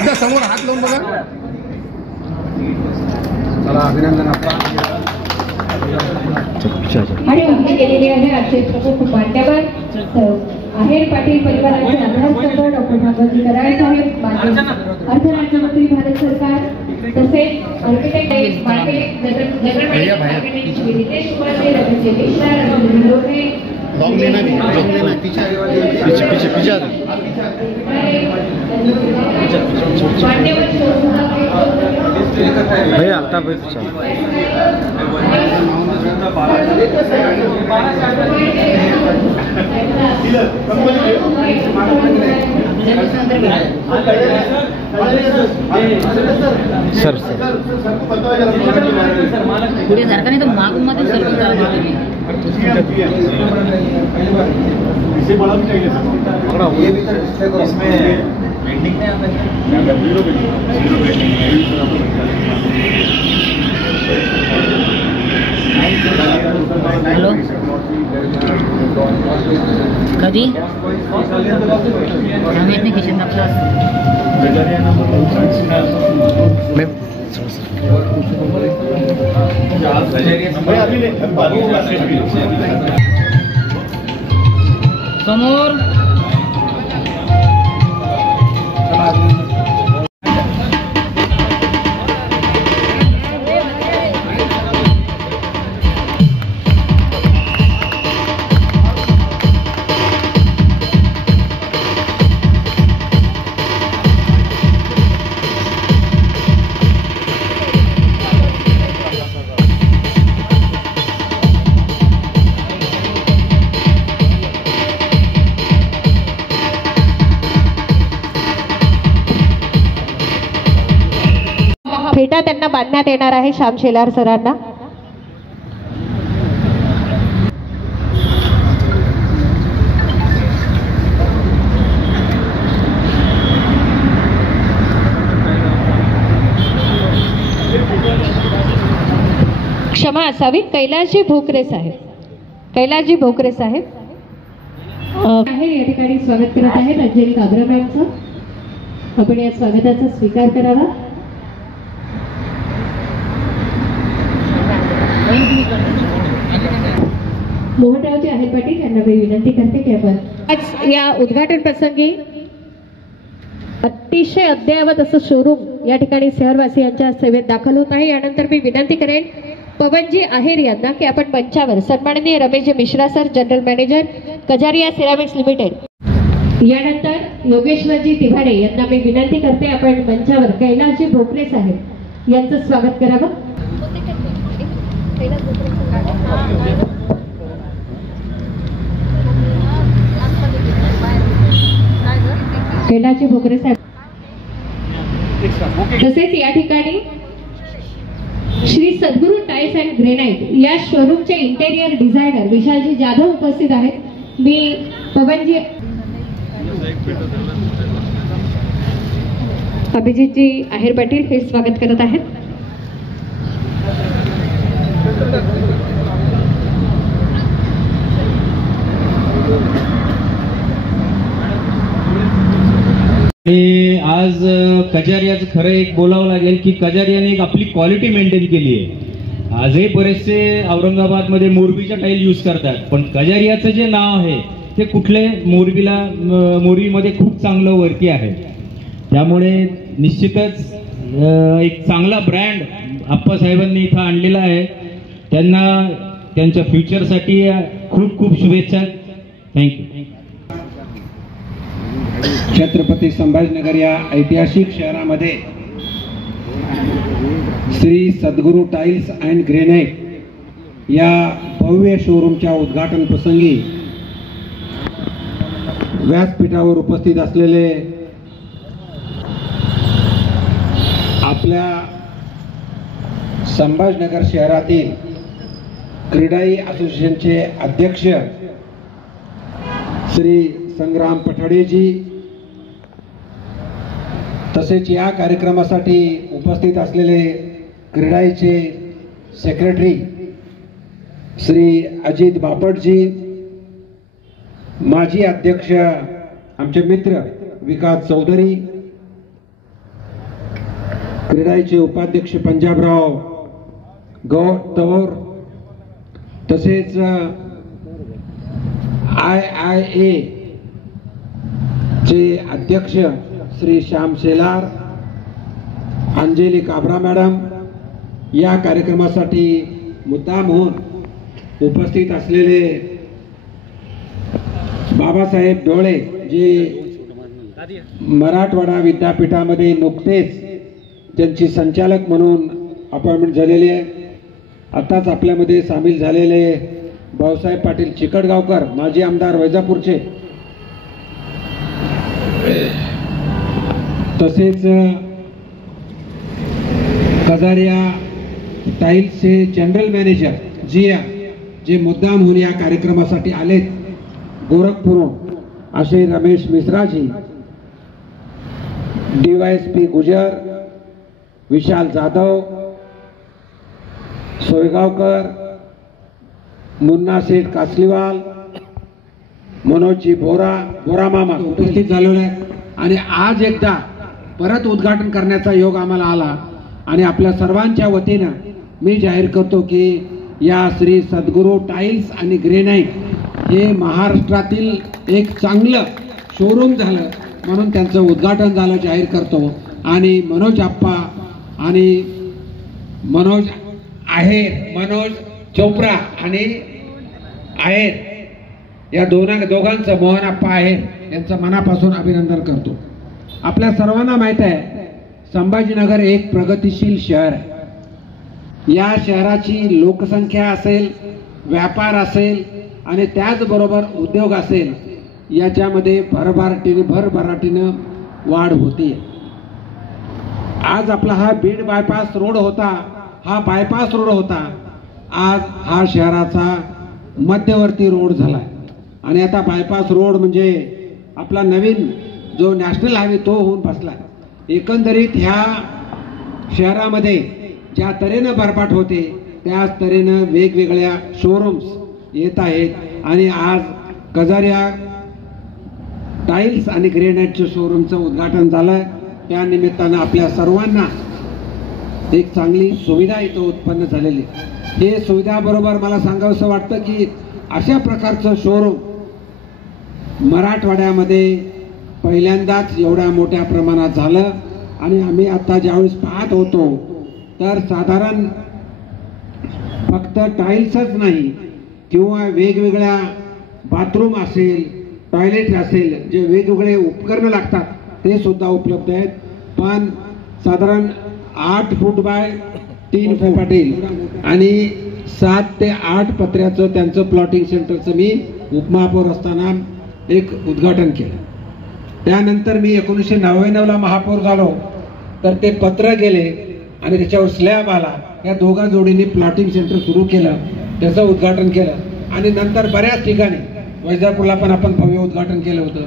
एकदा समोर हात लावून बघा. चला अभिनंदन आपला. आणि उभी केलेली आहे आजचे प्रमुख मान्यवर आहेर पाटील परिवाराचे आधारस्तंभ डॉक्टर भागवती कराड साहेब, माजी अर्थराज्यमंत्री भारत सरकार, तसेच आर्किटेक्ट नितेश कुमार रमेश मिश्रा, लॉन्ग लेना पीछे पीछे पीछे भैया आता सर पुढे सारखा नाही तर मागून मध्ये सरकून हॅलो कधी रमेश ने किचन आपला समोर फेटा त्यांना बांधण्यात येणार आहे श्याम शेलार सरांना. क्षमा असावी. कैलासजी भोकरे साहेब, कैलासजी भोकरे साहेब आहे या ठिकाणी स्वागत करत आहेत अंजली काबरा मॅमचं. आपण या स्वागताचा स्वीकार करावा. मोहनरावजी आहेर पाटील यांना मी विनंती करते की आपण आज या उद्घाटन प्रसंगी अतिशय अद्ययावत असं शोरूम या ठिकाणी शहरवासियांच्या सेवेत दाखल होत आहे. यानंतर मी विनंती करेन पवनजी आहेर यांना की आपण मंचावर सन्माननीय Rameshji Mishra sir, general manager Kajaria Ceramics Limited, यानंतर योगेश्वरजी तिवाडे यांना मी विनंती करते आपण मंचावर कैलासजी भोकरे साहेब यांचं स्वागत करावं. कैलासजी भोकरे साहेब, तसेच या ठिकाणी श्री सद्गुरू टाइल्स अँड ग्रेनाइट या शोरूमचे इंटेरियर डिझायनर विशालजी जाधव उपस्थित आहेत. मी पवनजी अभिजितजी आहेर पाटील हे स्वागत करत आहेत. आणि आज कजारियाचं खरं एक बोलावं लागेल की कजारियाने एक आपली क्वालिटी मेंटेन केली आहे. आजही बरेचसे औरंगाबादमध्ये मोरबीच्या टाईल यूज करतात, पण कजारियाचं जे नाव आहे ते कुठले मोरबीमध्ये खूप चांगलं वरती आहे. त्यामुळे निश्चितच एक चांगला ब्रँड आप्पासाहेबांनी इथं आणलेला आहे. त्यांना त्यांच्या फ्युचरसाठी खूप खूप शुभेच्छा. थँक्यू. छत्रपती संभाजीनगर या ऐतिहासिक शहरामध्ये श्री सद्गुरू टाइल्स अँड ग्रेनाइट या भव्य शोरूमच्या उद्घाटन प्रसंगी व्यासपीठावर उपस्थित असलेले आपल्या संभाजीनगर शहरातील क्रीडाई असोसिएशनचे अध्यक्ष श्री संग्राम पठाडेजी, तसेच या कार्यक्रमासाठी उपस्थित असलेले क्रीडाईचे सेक्रेटरी श्री अजित बापटजी, माजी अध्यक्ष आमचे मित्र विकास चौधरी, क्रीडाचे उपाध्यक्ष पंजाबराव तौर, तसेच IIA चे अध्यक्ष श्री श्याम शेलार, अंजली काबरा मॅडम, या कार्यक्रमासाठी मुद्दाम होऊन उपस्थित असलेले बाबासाहेब डोळे, जे मराठवाडा विद्यापीठामध्ये नुकतेच त्यांची संचालक म्हणून अपॉइंटमेंट झालेली आहे. आताच आपल्यामध्ये सामील झालेले भाऊसाहेब पाटील चिकटगावकर, माजी आमदार वैजापूरचे, तसेच कजारिया टाईल्सचे जनरल मॅनेजर जिया, जे मुद्दाम होऊन या कार्यक्रमासाठी आलेत गोरखपूरहून, असे रमेश मिश्राजी, DYSP गुजर, विशाल जाधव, सोयगावकर, मुन्ना शेठ कासलीवाल, मनोजजी बोरा मामा उपस्थित झालेले आहेत. आणि आज एकदा परत उद्घाटन करण्याचा योग आम्हाला आला आणि आपल्या सर्वांच्या वतीनं मी जाहीर करतो की या श्री सद्गुरू टाईल्स आणि ग्रेनाईट हे महाराष्ट्रातील एक चांगलं शोरूम झालं म्हणून त्यांचं उद्घाटन झालं जाहीर करतो. आणि मनोज आप्पा आणि मनोज चोप्रा आणि आहेर या दोघांचं, मोहन आप्पा आहेर यांचं मनापासून अभिनंदन करतो. आपल्या सर्वांना माहित आहे संभाजीनगर एक प्रगतिशील शहर आहे. या शहराची लोकसंख्या असेल, व्यापार असेल आणि त्याचबरोबर उद्योग असेल, याच्यामध्ये भरभराटीनं वाढ होती. आज आपला हा बीड बायपास रोड होता, आज हा शहराचा मध्यवर्ती रोड झालाय. आणि आता बायपास रोड म्हणजे आपला नवीन जो नॅशनल हायवे तो होऊन बसलाय. एकंदरीत ह्या शहरामध्ये ज्या तऱ्हेनं भरपाट होते त्याच तऱ्हेनं वेगवेगळ्या शोरूम्स येत आहेत. आणि आज कजारिया टाईल्स आणि ग्रेनाईटच्या शोरूमचं उद्घाटन झालंय. त्या निमित्तानं आपल्या सर्वांना एक चांगली सुविधा इथं उत्पन्न झालेली. हे सुविधाबरोबर मला सांगावंसं वाटतं की अशा प्रकारचं शोरूम मराठवाड्यामध्ये पहिल्यांदाच एवढ्या मोठ्या प्रमाणात झालं. आणि आम्ही आता ज्यावेळेस पाहत होतो तर साधारण फक्त टाईल्सच नाही किंवा वेगवेगळ्या बाथरूम असेल, टॉयलेट असेल, जे वेगवेगळे उपकरणं लागतात ते सुद्धा उपलब्ध आहेत. पण साधारण 8 फूट बाय 3 फूट पाटील आणि 7 ते 8 पत्र्याचं त्यांचं प्लॉटिंग सेंटरचं मी उपमहापौर असताना एक उद्घाटन केलं. त्यानंतर मी 1999ला महापौर झालो तर ते पत्र गेले आणि त्याच्यावर स्लॅब आला. या दोघा जोडींनी प्लॉटिंग सेंटर सुरू केलं, त्याचं उद्घाटन केलं. आणि नंतर बऱ्याच ठिकाणी वैजापूरला पण आपण भव्य उद्घाटन केलं होतं.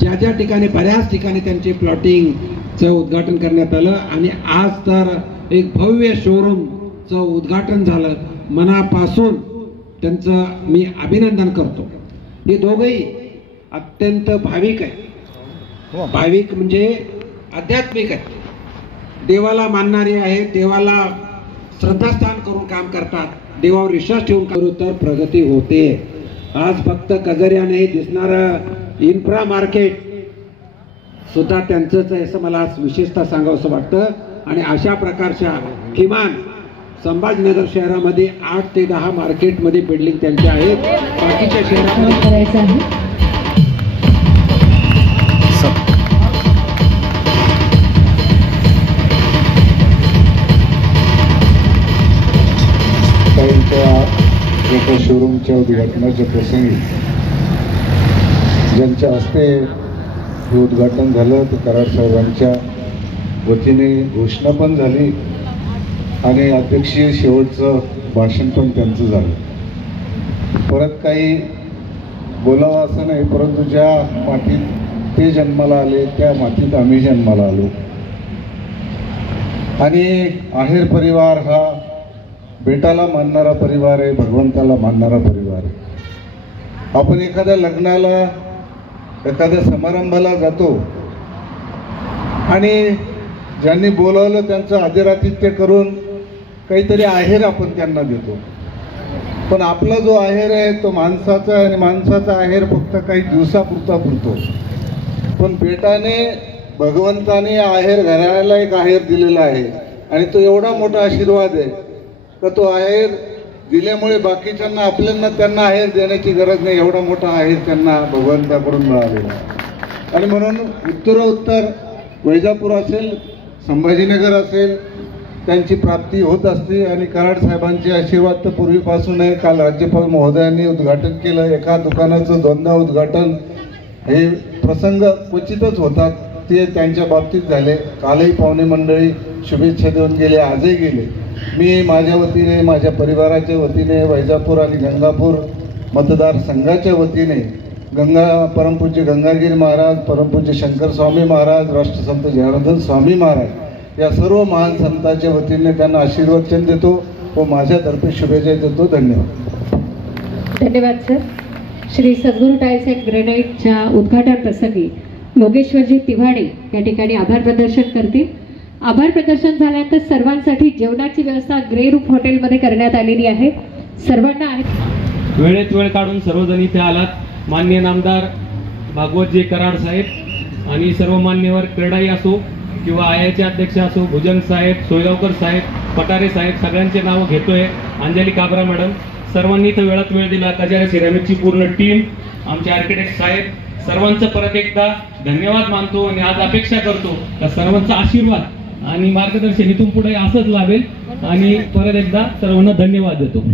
ज्या ज्या ठिकाणी बऱ्याच ठिकाणी त्यांचे प्लॉटिंगचं उद्घाटन करण्यात आलं. आणि आज तर एक भव्य शोरूमचं उद्घाटन झालं. मनापासून त्यांचं मी अभिनंदन करतो. हे दोघंही अत्यंत भाविक आहेत. भाविक म्हणजे आध्यात्मिक आहेत, देवाला मानणारे आहेत, देवाला श्रद्धास्थान करून काम करतात, देवावर विश्वास ठेवून करू तर प्रगती होते. आज फक्त कजारियाने दिसणारं इन्फ्रा मार्केट सुद्धा त्यांचंच आहे असं मला विशेषतः सांगावंसं वाटतं. आणि अशा प्रकारच्या किमान संभाजीनगर शहरामध्ये 8 ते 10 मार्केटमध्ये बिल्डिंग त्यांच्या आहेत. बाकीच्या शहरामध्ये करायचं आहे. एका शोरूमच्या उद्घाटनाच्या प्रसंगी ज्यांच्या हस्ते हे उद्घाटन झालं ते कराड साहेबांच्या वतीने घोषणा पण झाली आणि अध्यक्षीय शेवटचं भाषण पण त्यांचं झालं. परत काही बोलावं असं नाही, परंतु ज्या मातीत ते जन्माला आले त्या मातीत आम्ही जन्माला आलो. आणि आहेर परिवार हा बेटाला मानणारा परिवार आहे, भगवंताला मानणारा परिवार आहे. आपण एखाद्या लग्नाला, एखाद्या समारंभाला जातो आणि ज्यांनी बोलावलं त्यांचं आदरातिथ्य करून काहीतरी आहेर आपण त्यांना देतो. पण आपला जो आहेर आहे तो माणसाचा, आणि माणसाचा आहेर फक्त काही दिवसापुरता पुरतो. पण बेटाने भगवंताने आहेर घराला एक आहेर दिलेला आहे, आणि तो एवढा मोठा आशीर्वाद आहे का तो आहेर दिल्यामुळे बाकीच्यांना आपल्यांना त्यांना आहेर देण्याची गरज नाही, एवढा मोठा आहेर त्यांना भगवंताकडून मिळालेला आहे. आणि म्हणून उत्तरोत्तर वैजापूर असेल, संभाजीनगर असेल, त्यांची प्राप्ती होत असते. आणि कराड साहेबांचे आशीर्वाद तर पूर्वीपासून आहे. काल राज्यपाल महोदयांनी उद्घाटन केलं. एका दुकानाचं दोनदा उद्घाटन हे प्रसंग क्वचितच होतात, ते त्यांच्या बाबतीत झाले. कालही पाहुणे मंडळी शुभेच्छा देऊन गेले, आजही गेले. मी माझ्या वतीने, माझ्या परिवाराच्या वतीने, वैजापूर आणि गंगापूर मतदारसंघाच्या वतीने परमपूज्य गंगागिरी महाराज, परमपूज्य शंकर स्वामी महाराज, राष्ट्रसंत जनार्दन स्वामी महाराज या सर्व महान संतांच्या वतीने त्यांना आशीर्वचन देतो व माझ्यातर्फे शुभेच्छा देतो. धन्यवाद. धन्यवाद sir. Shri Sadhguru tiles and ग्रेनाईटच्या उद्घाटन प्रसंगी योगेश्वरजी तिव्हाडे या ठिकाणी आभार प्रदर्शन करतील. आभार प्रदर्शन झाल्यानंतर सर्वांसाठी जेवणाची व्यवस्था ग्रे रूफ हॉटेलमध्ये करण्यात आलेली आहे. सर्वांना आहे वेळेत वेळ काढून सर्वजण इथे आलात. माननीय नामदार भागवतजी कराड साहेब आणि सर्व मान्यवर क्रीडाई असो किंवा आयाचे अध्यक्ष असो, भुजंग साहेब, सोयगावकर साहेब, पटारे साहेब, सगळ्यांचे नावं घेतोय. अंजली काबरा मॅडम, सर्वांनी इथं वेळात वेळ दिला. कजारिया सिरॅमिकची पूर्ण टीम, आमचे आर्किटेक्ट साहेब, सर्वांचं परत एकदा धन्यवाद मानतो. आणि आज अपेक्षा करतो का सर्वांचा आशीर्वाद आणि मार्गदर्शन इथून पुढे असंच लाभेल. आणि परत एकदा सर्वांना धन्यवाद देतो.